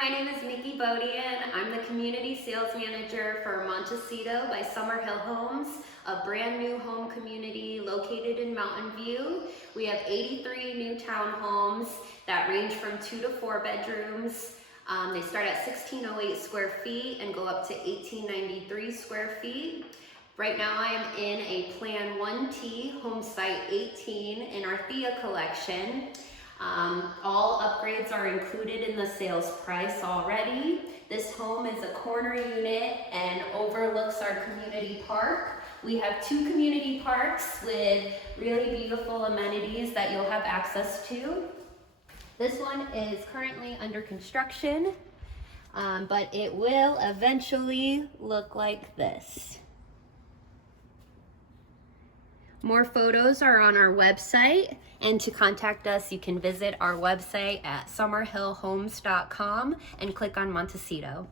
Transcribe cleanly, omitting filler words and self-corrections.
my name is Nikki Botteon. I'm the Community Sales Manager for Montecito by Summerhill Homes, a brand new home community located in Mountain View. We have 83 new townhomes that range from 2 to 4 bedrooms. They start at 1,608 square feet and go up to 1,893 square feet. Right now I am in a Plan 1T home site 18 in our THEA collection. All upgrades are included in the sales price already. This home is a corner unit and overlooks our community park. We have 2 community parks with really beautiful amenities that you'll have access to. This one is currently under construction, but it will eventually look like this. More photos are on our website, and to contact us, you can visit our website at summerhillhomes.com and click on Montecito.